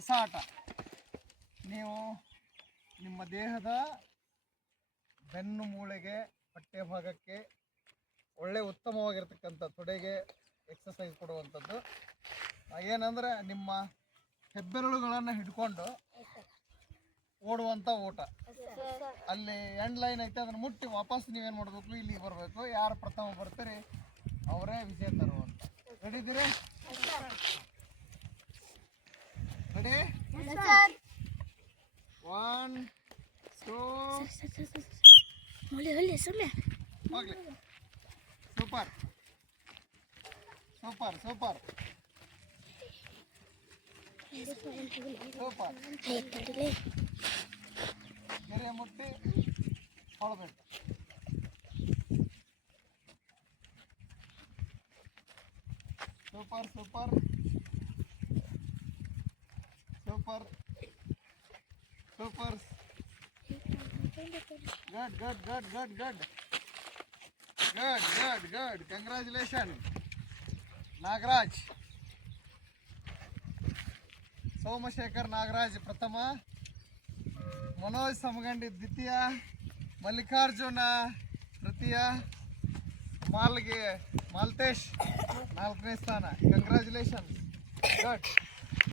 ಹೊಸ ಆಟ ನೀವು ನಿಮ್ಮ ದೇಹದ ಬೆನ್ನು ಮೂಳೆಗೆ ಹೊಟ್ಟೆ ಭಾಗಕ್ಕೆ ಒಳ್ಳೆ ಉತ್ತಮವಾಗಿರ್ತಕ್ಕಂಥ ತೊಡೆಗೆ ಎಕ್ಸಸೈಸ್ ಕೊಡುವಂಥದ್ದು ಏನಂದರೆ ನಿಮ್ಮ ಹೆಬ್ಬೆರಳುಗಳನ್ನು ಹಿಡ್ಕೊಂಡು ಓಡುವಂಥ ಓಟ ಅಲ್ಲಿ ಎಂಡ್ ಲೈನ್ ಐತೆ ಅದನ್ನು ಮುಟ್ಟಿ ವಾಪಸ್ ನೀವೇನು ಮಾಡಬೇಕು ಇಲ್ಲಿಗೆ ಬರಬೇಕು ಯಾರು ಪ್ರಥಮ ಬರ್ತೀರಿ ಅವರೇ ವಿಜೇತರು ಅಂತ ರೆಡಿದ್ದೀರಿ ¡Ole, Super. sube! ¡Ole! ¡Súper! ¡Súper, Super. Super, super. Super. ¡Súper! ¡Súper! ¡Súper! ¡Súper! ¡Súper! ¡Súper! Super, super. Super. Super. Good, good, good, good, good. Good, good, good. Congratulations. Nagraj. Somashekar Nagaraj ಪ್ರಥಮ ಮನೋಜ್ ಸಮಗಂಡಿ ದ್ವಿತೀಯ ಮಲ್ಲಿಕಾರ್ಜುನ ತೃತೀಯ ಮಾಲ್ಗೆ ಮಾಲ್ತೇಶ್ ನಾಲ್ಕನೇ ಸ್ಥಾನ congratulations good